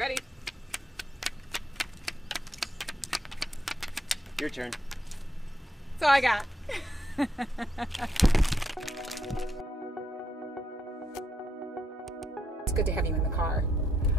Ready? Your turn. That's all I got. It's good to have you in the car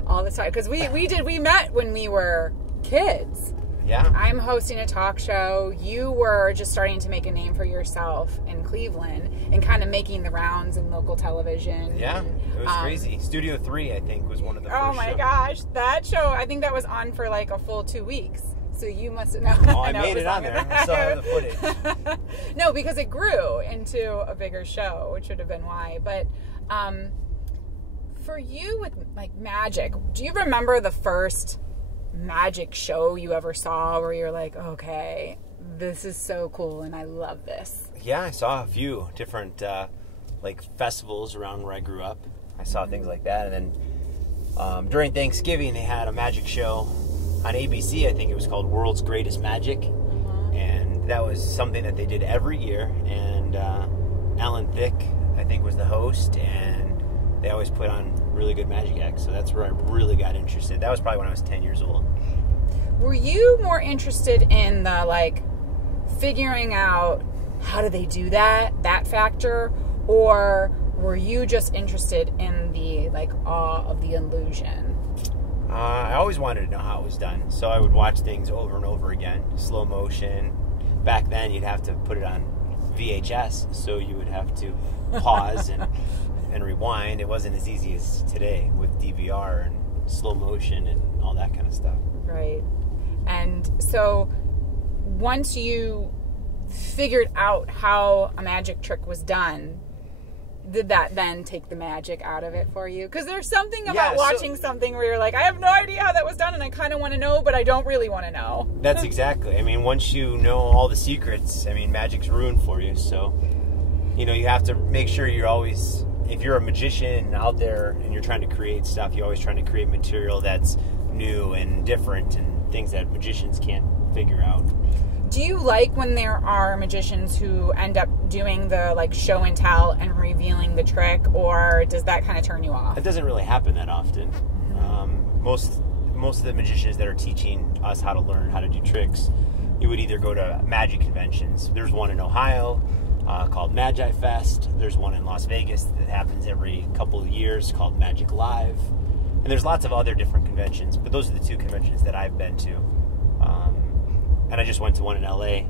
all the time because we met when we were kids. Yeah. I'm hosting a talk show. You were just starting to make a name for yourself in Cleveland and kind of making the rounds in local television. Yeah, it was crazy. Studio 3, I think, was one of the first Oh my shows. gosh, that show, I think that was on for like a full 2 weeks. So you must have known. Oh, I made it on there. I still have the footage. No, because it grew into a bigger show, which would have been why. But for you with like magic, do you remember the first magic show you ever saw where you're like, okay, this is so cool and I love this? Yeah, I saw a few different like festivals around where I grew up. I saw things like that. And then during Thanksgiving, they had a magic show on ABC. I think it was called World's Greatest Magic. And that was something that they did every year. And Alan Thicke, I think, was the host. And they always put on really good magic acts. So that's where I really got interested. That was probably when I was 10 years old. Were you more interested in the, like, figuring out how do they do that factor? Or were you just interested in the, like, awe of the illusion? I always wanted to know how it was done. So I would watch things over and over again. Slow motion. Back then, you'd have to put it on VHS. So you would have to pause and rewind. It wasn't as easy as today with DVR and slow motion and all that kind of stuff. Right. And so once you figured out how a magic trick was done, did that then take the magic out of it for you? Because there's something about watching something where you're like, I have no idea how that was done and I kind of want to know, but I don't really want to know. That's exactly. I mean, once you know all the secrets, I mean, magic's ruined for you. So, you know, you have to make sure you're always, if you're a magician out there and you're trying to create stuff, you're always trying to create material that's new and different and things that magicians can't figure out. Do you like when there are magicians who end up doing the like show and tell and revealing the trick, or does that kind of turn you off? It doesn't really happen that often. Most of the magicians that are teaching us how to learn how to do tricks, you would either go to magic conventions. There's one in Ohio called Magi Fest. There's one in Las Vegas that happens every couple of years called Magic Live. And there's lots of other different conventions, but those are the two conventions that I've been to. And I just went to one in LA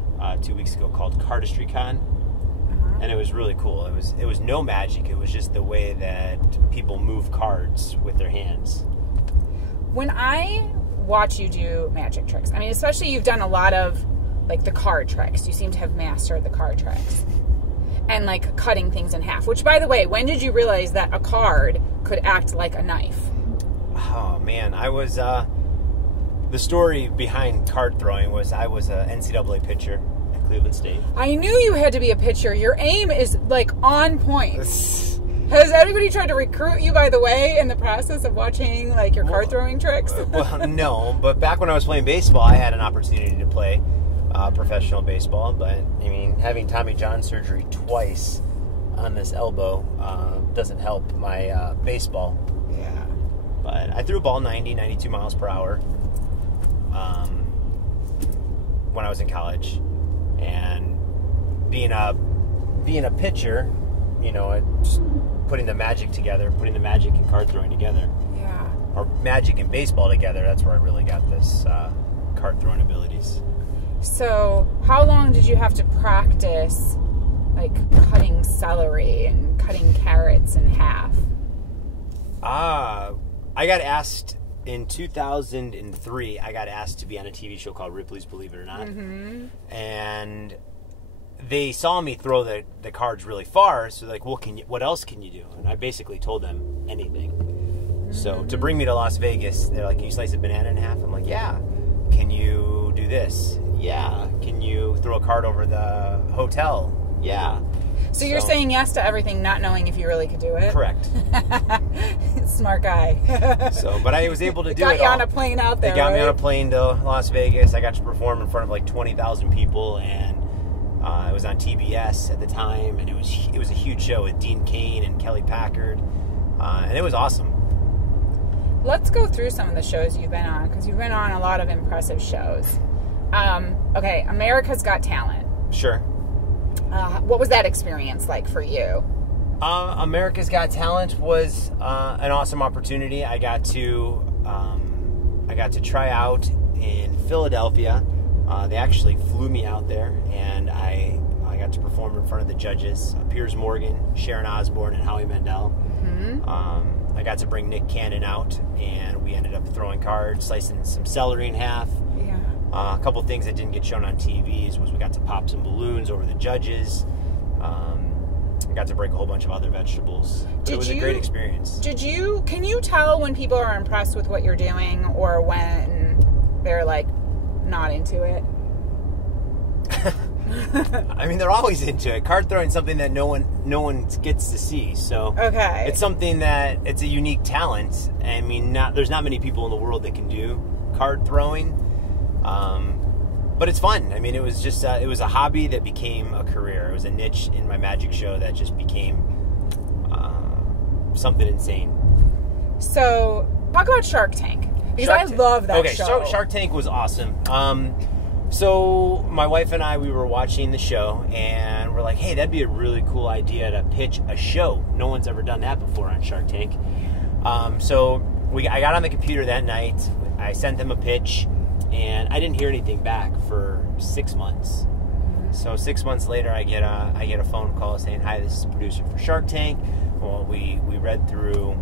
2 weeks ago called CardistryCon, and it was really cool. It was no magic. It was just the way that people move cards with their hands. When I watch you do magic tricks, I mean, especially you've done a lot of like the card tricks. You seem to have mastered the card tricks. And like cutting things in half. Which, by the way, when did you realize that a card could act like a knife? Oh man, I was. The story behind card throwing was I was an NCAA pitcher at Cleveland State. I knew you had to be a pitcher. Your aim is like on point. Has anybody tried to recruit you, by the way, in the process of watching like your card throwing tricks? Well, no, but back when I was playing baseball, I had an opportunity to play professional baseball. But I mean, having Tommy John surgery twice on this elbow doesn't help my baseball. Yeah. But I threw a ball 92 miles per hour when I was in college, and being a pitcher, you know, just putting the magic together, putting the magic and card throwing together, Yeah. or magic and baseball together. That's where I really got this card throwing abilities. So, how long did you have to practice, like, cutting celery and cutting carrots in half? I got asked in 2003. I got asked to be on a TV show called Ripley's Believe It or Not, and they saw me throw the cards really far. So like, what else can you do? And I basically told them anything. So to bring me to Las Vegas, they're like, "Can you slice a banana in half?" I'm like, "Yeah." "Can you do this?" "Yeah." "Can you throw a card over the hotel?" "Yeah." So you're saying yes to everything, not knowing if you really could do it? Correct. Smart guy. But I was able to do it. Got you on a plane out there, They got me right? on a plane to Las Vegas. I got to perform in front of like 20,000 people, and it was on TBS at the time, and it was a huge show with Dean Cain and Kelly Packard, and it was awesome. Let's go through some of the shows you've been on, because you've been on a lot of impressive shows. Okay, America's Got Talent. Sure. What was that experience like for you? America's Got Talent was an awesome opportunity. I got to try out in Philadelphia. They actually flew me out there, and I got to perform in front of the judges, Piers Morgan, Sharon Osbourne, and Howie Mandel. Mm-hmm. I got to bring Nick Cannon out, and we ended up throwing cards, slicing some celery in half. Yeah. A couple things that didn't get shown on TVs was we got to pop some balloons over the judges. I got to break a whole bunch of other vegetables. It was a great experience. Can you tell when people are impressed with what you're doing or when they're like not into it? I mean, they're always into it. Card throwing is something that no one gets to see. So okay, it's something that it's a unique talent. I mean, there's not many people in the world that can do card throwing. But it's fun. I mean, it was just it was a hobby that became a career. It was a niche in my magic show that just became something insane. So talk about Shark Tank, because I love that show. Okay, Shark Tank was awesome. So my wife and I, we were watching the show, and we're like, hey, that'd be a really cool idea to pitch a show. No one's ever done that before on Shark Tank. So I got on the computer that night. I sent them a pitch, and I didn't hear anything back for 6 months. So 6 months later, I get a phone call saying, hi, this is the producer for Shark Tank. Well, we read through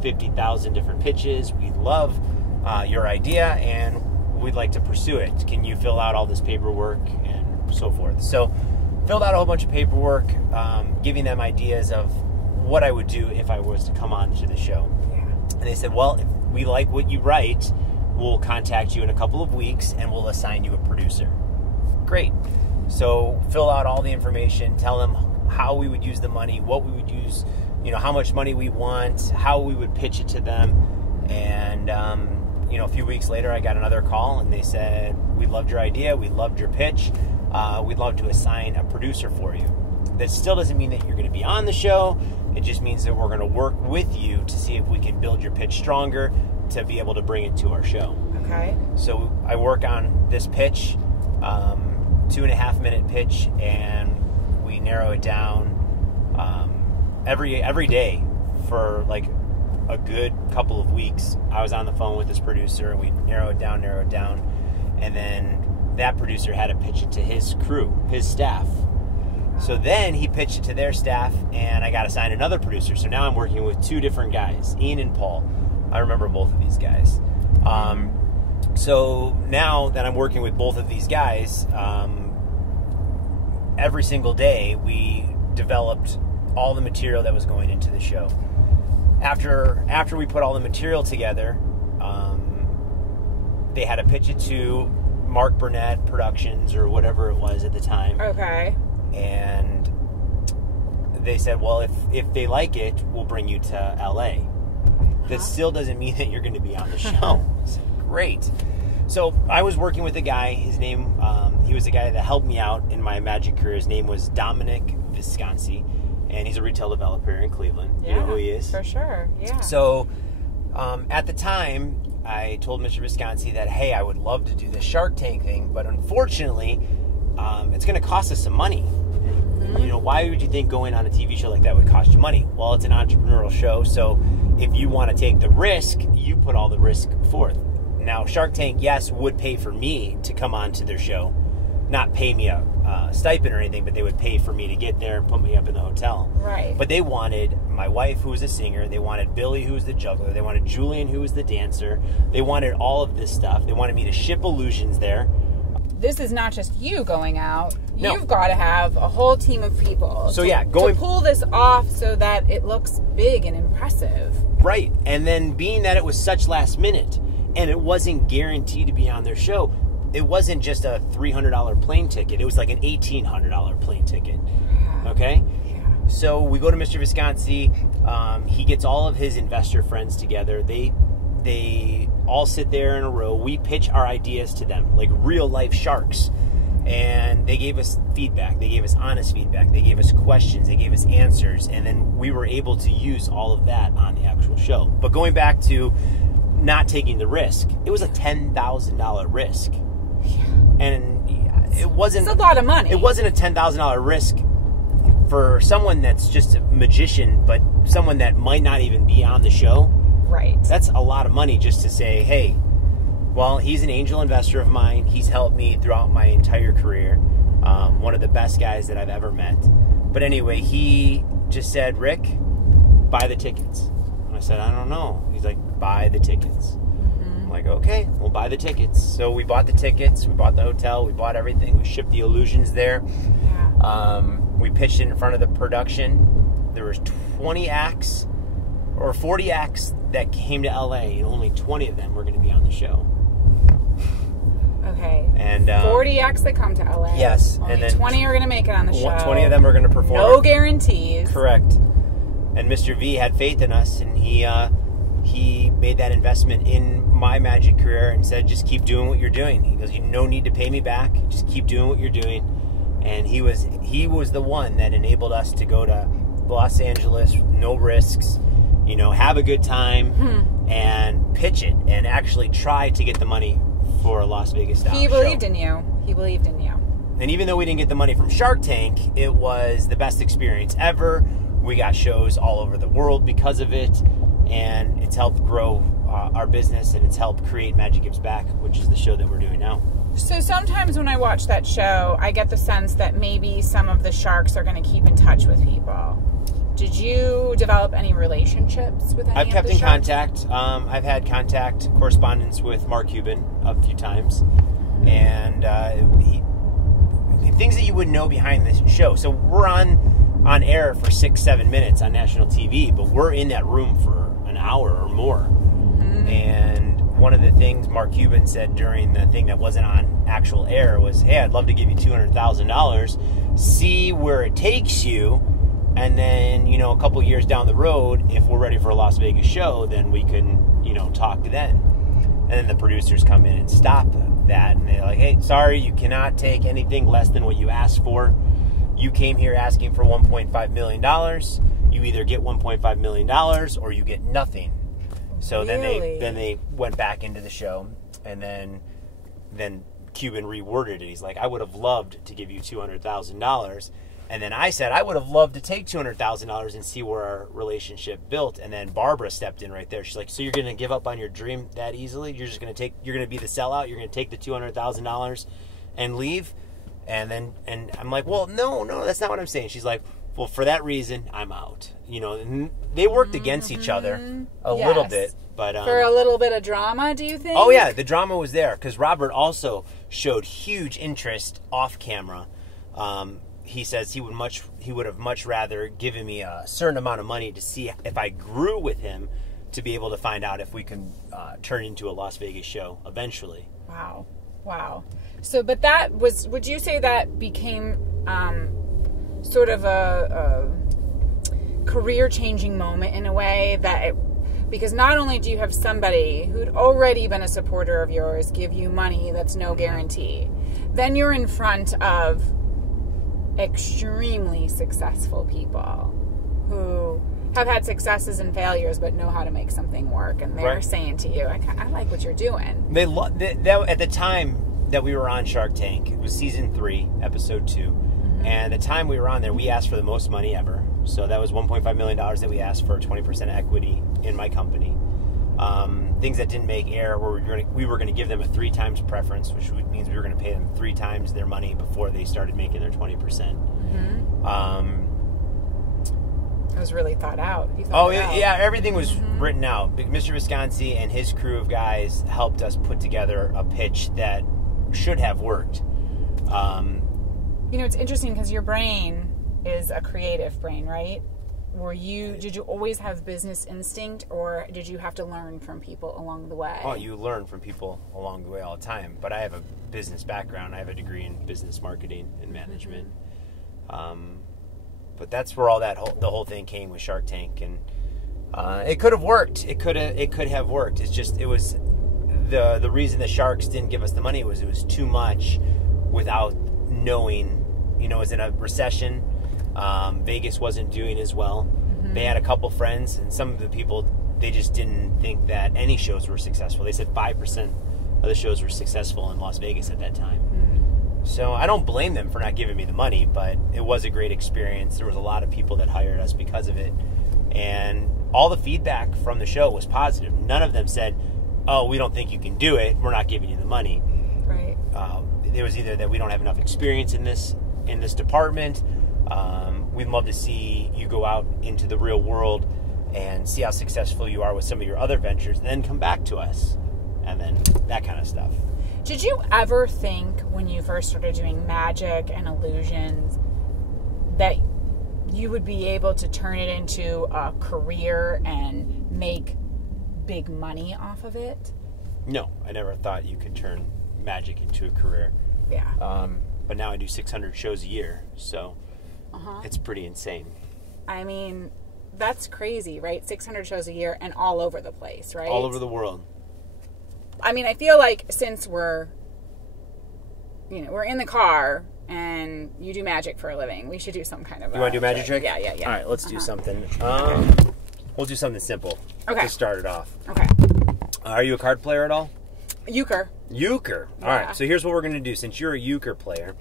50,000 different pitches. We love your idea, and we'd like to pursue it. Can you fill out all this paperwork and so forth? So filled out a whole bunch of paperwork, giving them ideas of what I would do if I was to come on to the show. Yeah. And they said, well, if we like what you write, we'll contact you in a couple of weeks and we'll assign you a producer. Great. So fill out all the information, tell them how we would use the money, what we would use, how much money we want, how we would pitch it to them. And, a few weeks later, I got another call, and they said, we loved your idea, we loved your pitch, we'd love to assign a producer for you. That still doesn't mean that you're going to be on the show. It just means that we're going to work with you to see if we can build your pitch stronger to be able to bring it to our show. Okay. So I work on this pitch, 2.5 minute pitch, and we narrow it down every day for like a good couple of weeks. I was on the phone with this producer, and we narrow it down, and then that producer had to pitch it to his crew, his staff. So then he pitched it to their staff, and I got assigned another producer. So now I'm working with two different guys, Ian and Paul. I remember both of these guys. So now that I'm working with both of these guys, every single day we developed all the material that was going into the show. After we put all the material together, they had to pitch it to Mark Burnett Productions or whatever it was at the time. Okay. And they said, well, if they like it, we'll bring you to LA. That still doesn't mean that you're going to be on the show. It's great. So I was working with a guy. His name, he was the guy that helped me out in my magic career. His name was Dominic Visconti, and he's a retail developer in Cleveland. Yeah, you know who he is? For sure, yeah. So at the time, I told Mr. Visconti that, hey, I would love to do this Shark Tank thing, but unfortunately, it's going to cost us some money. Mm-hmm. Why would you think going on a TV show like that would cost you money? Well, it's an entrepreneurial show, so if you want to take the risk, you put all the risk forth. Now, Shark Tank, yes, would pay for me to come on to their show. Not pay me a stipend or anything, but they would pay for me to get there and put me up in the hotel. Right. But they wanted my wife, who was a singer. They wanted Billy, who was the juggler. They wanted Julian, who was the dancer. They wanted all of this stuff. They wanted me to ship illusions there. This is not just you going out. No. You've got to have a whole team of people to pull this off so that it looks big and impressive. Right. And then being that it was such last minute and it wasn't guaranteed to be on their show, it wasn't just a $300 plane ticket. It was like an $1,800 plane ticket. Yeah. Okay? Yeah. So we go to Mr. Visconti. He gets all of his investor friends together. They all sit there in a row. We pitch our ideas to them like real life sharks. And they gave us feedback. They gave us honest feedback. They gave us questions. They gave us answers. And then we were able to use all of that on the actual show. But going back to not taking the risk. It was a $10,000 risk. And it wasn't... It's a lot of money. It wasn't a $10,000 risk for someone that's just a magician, but someone that might not even be on the show. Right. That's a lot of money just to say, hey, well, he's an angel investor of mine. He's helped me throughout my entire career. One of the best guys that I've ever met. But anyway, he just said, Rick, buy the tickets. And I said, I don't know. He's like, buy the tickets. I'm like, okay, we'll buy the tickets. So we bought the tickets. We bought the hotel. We bought everything. We shipped the illusions there. Yeah. We pitched it in front of the production. There was 20 acts or 40 acts that came to LA, and only 20 of them were going to be on the show. Okay. And 40 acts that come to LA. Yes. Only and then 20 are going to make it on the show. 20 of them are going to perform. No guarantees. Correct. And Mr. V had faith in us, and he made that investment in my magic career and said, just keep doing what you're doing. He goes, you no need to pay me back. Just keep doing what you're doing. And he was the one that enabled us to go to Los Angeles, no risks, have a good time and pitch it and actually try to get the money for a Las Vegas style show. He believed in you. He believed in you. And even though we didn't get the money from Shark Tank, it was the best experience ever. We got shows all over the world because of it, and it's helped grow our business, and it's helped create Magic Gives Back, which is the show that we're doing now. So sometimes when I watch that show, I get the sense that maybe some of the sharks are going to keep in touch with people. Did you develop any relationships with any of the sharks? I've kept in contact. I've had correspondence with Mark Cuban a few times, and things that you wouldn't know behind the show. So we're on air for 6-7 minutes on national TV, but we're in that room for an hour or more. And one of the things Mark Cuban said during the thing that wasn't on actual air was, hey, I'd love to give you $200,000, see where it takes you, and then, a couple years down the road, if we're ready for a Las Vegas show, then we can, talk then. And then the producers come in and stop that, and they're like, hey, sorry, you cannot take anything less than what you asked for. You came here asking for $1.5 million. You either get $1.5 million or you get nothing. So Really? then they went back into the show, and then Cuban reworded it. He's like, I would have loved to give you $200,000. And then I said, I would have loved to take $200,000 and see where our relationship built. And then Barbara stepped in right there. She's like, so you're going to give up on your dream that easily? You're going to be the sellout? You're going to take the $200,000 and leave? And I'm like, well, no, that's not what I'm saying. She's like, well, for that reason, I'm out. They worked against each other a little bit. But for a little bit of drama, do you think? Oh, yeah, the drama was there because Robert also showed huge interest off camera. He says he would have much rather given me a certain amount of money to see if I grew with him to be able to find out if we can turn into a Las Vegas show eventually. Wow. So, but would you say that became sort of a career-changing moment in a way because not only do you have somebody who'd already been a supporter of yours give you money that's no guarantee, then you're in front of extremely successful people who have had successes and failures but know how to make something work, and they're saying to you, I like what you're doing. At the time that we were on Shark Tank, it was season 3, episode 2, and the time we were on there, we asked for the most money ever. So that was $1.5 million that we asked for 20% equity in my company. Things that didn't make air, we were going to give them a 3 times preference, which means we were going to pay them 3 times their money before they started making their 20%. It was really thought out. Yeah, everything was written out. Mr. Visconsi and his crew of guys helped us put together a pitch that should have worked. It's interesting because your brain is a creative brain, right? Did you always have business instinct, or did you have to learn from people along the way? Oh, you learn from people along the way all the time. But I have a business background. I have a degree in business marketing and management. But that's where all the whole thing came with Shark Tank, and it could have worked. It could have worked. It's just it was the reason the Sharks didn't give us the money was it was too much without knowing. It was in a recession. Vegas wasn't doing as well. They had a couple friends, and some of the people they just didn't think that any shows were successful. They said 5% of the shows were successful in Las Vegas at that time. So I don't blame them for not giving me the money, but it was a great experience. There was a lot of people that hired us because of it. And all the feedback from the show was positive. None of them said, oh, we don't think you can do it, we're not giving you the money. Right. It was either that we don't have enough experience in this department. We'd love to see you go out into the real world and see how successful you are with some of your other ventures, and then come back to us. And then that kind of stuff. Did you ever think when you first started doing magic and illusions that you would be able to turn it into a career and make big money off of it? No, I never thought you could turn magic into a career. Yeah. But now I do 600 shows a year, so it's pretty insane. I mean, that's crazy, right? 600 shows a year and all over the place, right? All over the world. I mean, I feel like since we're in the car and you do magic for a living, we should do some kind of You want to do a magic trick? Yeah. All right, let's do something. We'll do something simple to start it off. Okay. Are you a card player at all? Euchre. Euchre. All right, so here's what we're going to do. Since you're a euchre player,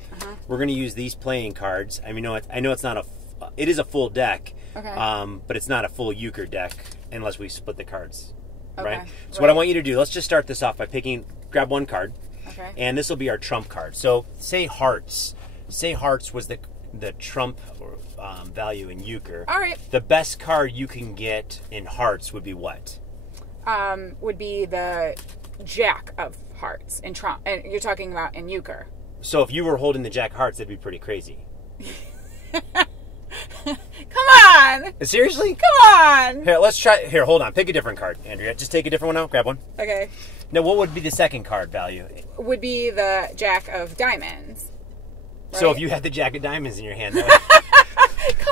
we're going to use these playing cards. I mean, I know it's not it is a full deck, but it's not a full euchre deck unless we split the cards, right? So what I want you to do, let's just start this off by grab one card, and this will be our trump card. So say hearts. Say hearts was the trump value in euchre. All right. The best card you can get in hearts would be what? Would be the Jack of Hearts in trump, and you're talking about in euchre. So if you were holding the Jack of Hearts, that'd be pretty crazy. Come on! Seriously? Come on! Here, let's try. Here, hold on. Pick a different card, Andrea. Just take a different one out. Grab one. Okay. Now, what would be the second card value? Would be the Jack of Diamonds. Right? So if you had the Jack of Diamonds in your hand, Come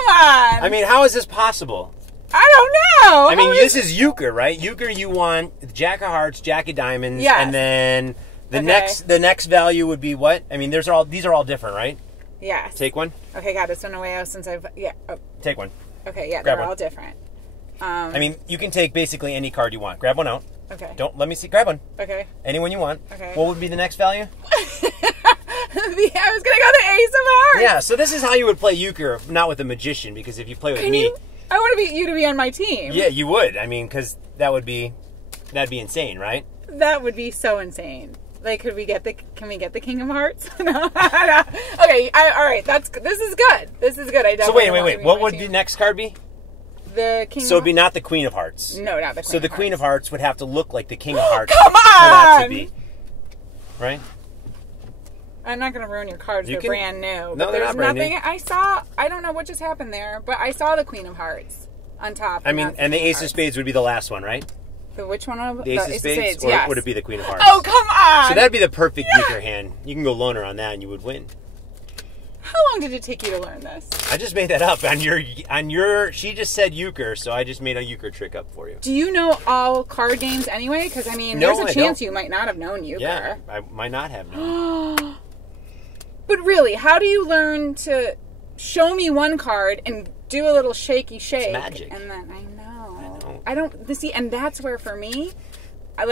on! I mean, how is this possible? I don't know. I mean, this is euchre, right? Euchre, you want the Jack of Hearts, Jack of Diamonds, and then the next value would be what? I mean, these are all different, right? Yes. Take one. Okay, got this one away since I've Take one. Okay, yeah, Grab they're one. all different. I mean, you can take basically any card you want. Grab one out. Okay. Don't let me see. Grab one. Okay. Anyone you want. Okay. What would be the next value? I was gonna go the Ace of Hearts. Yeah. So this is how you would play euchre, not with a magician, because if you play with me, I want you to be on my team. Yeah, you would. I mean, because that'd be insane, right? That would be so insane. Like, can we get the King of Hearts? No. Okay, all right. This is good. This is good. So wait. What would the next card be? The King. So it'd be not the Queen of Hearts. No, not the Queen. So the Queen of Hearts would have to look like the King of Hearts. Come on! For that to be, right? I'm not going to ruin your cards. They're brand new. No, they're not brand new. I don't know what just happened there, but I saw the Queen of Hearts on top. I mean, and the Ace of Spades would be the last one, right? The which one? The Ace of Spades? Or yes. would it be the Queen of Hearts? Oh, come on! So that'd be the perfect euchre hand. You can go loner on that and you would win. How long did it take you to learn this? I just made that up on your. She just said euchre, so I just made a euchre trick up for you. Do you know all card games anyway? Because I mean, there's a chance you might not have known euchre. Yeah, I might not have known. But really, how do you learn to show me one card and do a little shaky shake? It's magic. And then I don't see, and that's where for me, I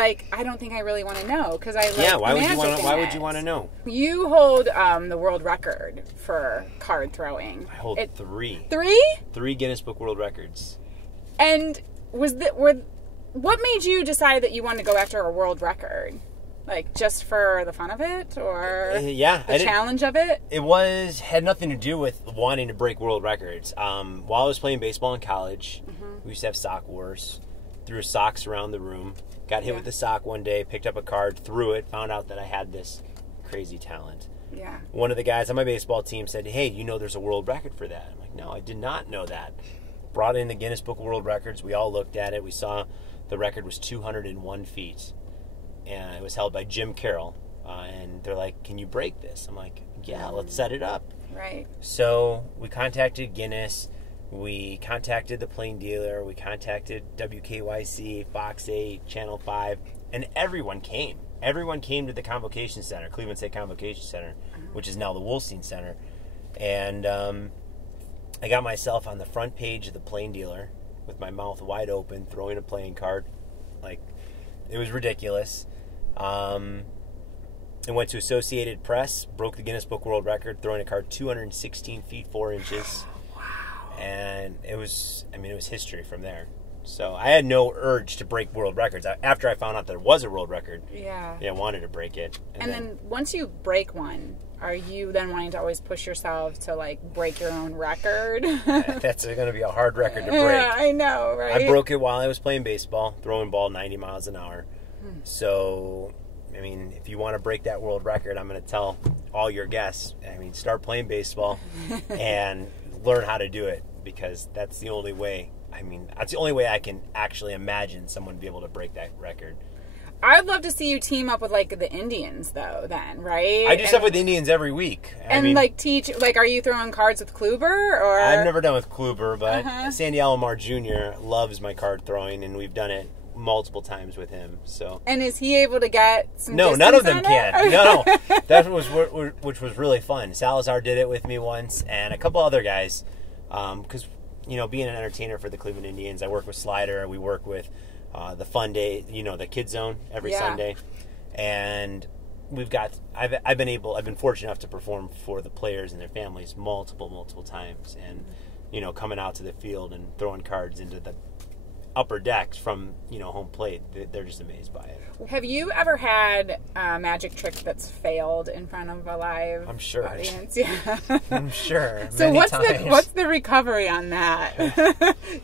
don't think I really want to know because I like why would you want to know? You hold the world record for card throwing. I hold 3. 3? 3 Guinness Book World Records. And what made you decide that you wanted to go after a world record? Like just for the fun of it, or the challenge of it? It had nothing to do with wanting to break world records. While I was playing baseball in college, we used to have sock wars. Threw socks around the room. Got hit with the sock one day. Picked up a card, threw it. Found out that I had this crazy talent. Yeah. One of the guys on my baseball team said, "Hey, you know there's a world record for that?" I'm like, "No, I did not know that." Brought in the Guinness Book of World Records. We all looked at it. We saw the record was 201 feet. And it was held by Jim Carroll. And they're like, "Can you break this?" I'm like, "Yeah, let's set it up." Right. So we contacted Guinness. We contacted the plane dealer. We contacted WKYC, Fox 8, Channel 5. And everyone came. Everyone came to the Convocation Center, Cleveland State Convocation Center, which is now the Wolstein Center. And I got myself on the front page of the plane dealer with my mouth wide open, throwing a playing card. Like, it was ridiculous. And went to Associated Press, broke the Guinness Book World Record, throwing a card 216 feet 4 inches. Wow. And it was history from there. So I had no urge to break world records. After I found out there was a world record, I wanted to break it. And then once you break one, are you then wanting to always push yourself to, like, break your own record? That's going to be a hard record to break. Yeah, I know, right? I broke it while I was playing baseball, throwing ball 90 miles an hour. So, I mean, if you want to break that world record, I'm going to tell all your guests, start playing baseball and learn how to do it, because that's the only way. That's the only way I can actually imagine someone be able to break that record. I'd love to see you team up with, like, the Indians, though, then, right? I do stuff with Indians every week. Teach, like, are you throwing cards with Kluber, or? I've never done with Kluber, but Sandy Alomar Jr. loves my card throwing, and we've done it multiple times with him. So. And is he able to get some No, none of them can. No. That was which was really fun. Salazar did it with me once, and a couple other guys, because, being an entertainer for the Cleveland Indians, I work with Slider. We work with the Fun Day, the Kids Zone every Sunday, and I've been fortunate enough to perform for the players and their families multiple times, and coming out to the field and throwing cards into the upper decks from home plate. They're just amazed by it. Have you ever had a magic trick that's failed in front of a live audience? Yeah. I'm sure. So what's the recovery on that?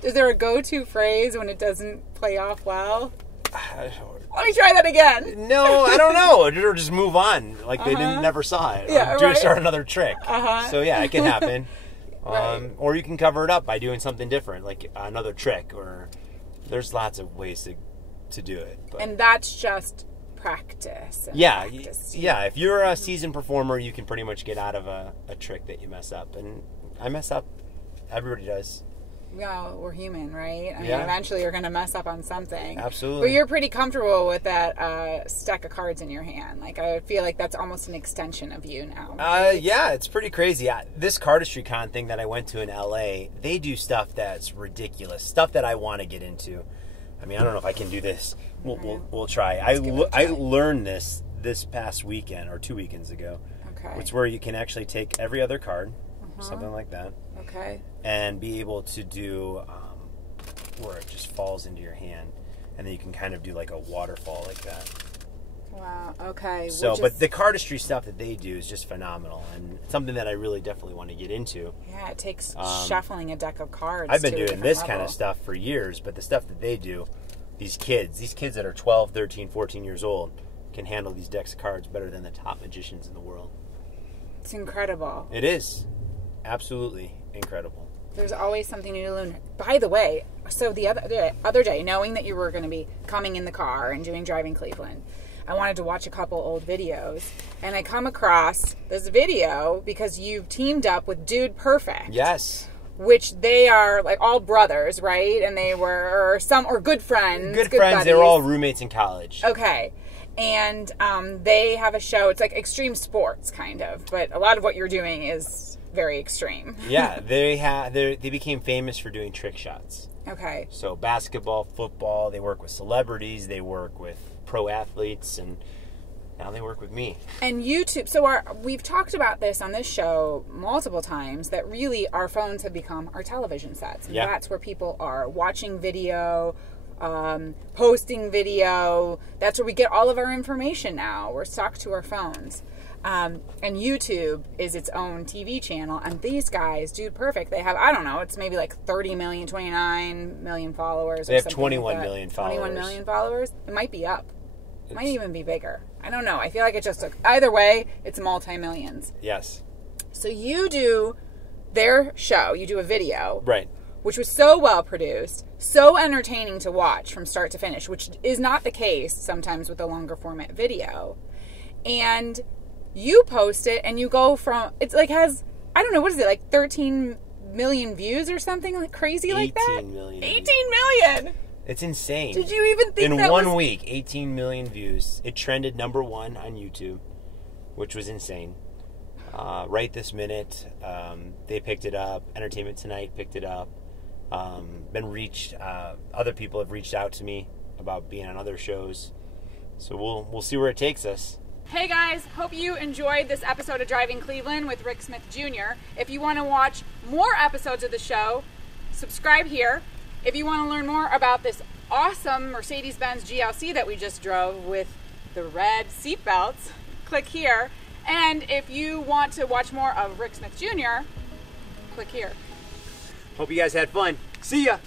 Is there a go-to phrase when it doesn't play off well? Let me try that again. No, I don't know. Or just move on, like they never saw it. Or start another trick. So yeah, it can happen. Or you can cover it up by doing something different, like another trick. Or there's lots of ways to do it. But. And that's just practice. Practice. If you're a seasoned performer, you can pretty much get out of a trick that you mess up. And I mess up. Everybody does. Yeah, we're human, right? Eventually you're going to mess up on something. Absolutely. But you're pretty comfortable with that stack of cards in your hand. Like, I feel like that's almost an extension of you now. Right? It's pretty crazy. This Cardistry Con thing that I went to in LA, they do stuff that's ridiculous. Stuff that I want to get into. I don't know if I can do this. We'll try. I learned this past weekend or 2 weekends ago. Okay. It's where you can actually take every other card, something like that. Okay. And be able to do where it just falls into your hand, and then you can kind of do like a waterfall like that. Wow. Okay. So, but the cardistry stuff that they do is just phenomenal, and something that I really definitely want to get into. Yeah, it takes shuffling a deck of cards. I've been doing this kind of stuff for years, but the stuff that they do, these kids that are 12, 13, 14 years old, can handle these decks of cards better than the top magicians in the world. It's incredible. It is. Absolutely incredible. There's always something new to learn. By the way, so the other day, knowing that you were going to be coming in the car and doing Driving Cleveland, I wanted to watch a couple old videos, and I come across this video because you've teamed up with Dude Perfect. Yes. Which they are like all brothers, right? And they were good friends. Good friends. Buddies. They were all roommates in college. Okay. And they have a show. It's like extreme sports, kind of. But a lot of what you're doing is very extreme. Yeah. They became famous for doing trick shots. Okay. So basketball, football, they work with celebrities. They work with pro athletes, and now they work with me. And YouTube. So we've talked about this on this show multiple times, that really our phones have become our television sets. And that's where people are watching video, posting video. That's where we get all of our information now. We're stuck to our phones. And YouTube is its own TV channel. And these guys, Dude Perfect, they have, I don't know, it's maybe like 30 million, 29 million followers. They have 21 million followers. 21 million followers? It might be up. It might even be bigger. I don't know. I feel like it just took... Either way, it's multi-millions. Yes. So you do their show. You do a video. Right. Which was so well produced, so entertaining to watch from start to finish, which is not the case sometimes with a longer format video. And you post it and you go from... It's like has... I don't know, what is it? Like 13 million views or something like crazy like that? 18 million. 18 million! It's insane. Did you even think in 1 week, 18 million views. It trended number 1 on YouTube, which was insane. Right this minute, they picked it up. Entertainment Tonight picked it up. Other people have reached out to me about being on other shows. So we'll see where it takes us. Hey guys, hope you enjoyed this episode of Driving Cleveland with Rick Smith Jr. If you want to watch more episodes of the show, subscribe here. If you want to learn more about this awesome Mercedes-Benz GLC that we just drove with the red seatbelts, click here. And if you want to watch more of Rick Smith Jr., click here. Hope you guys had fun. See ya!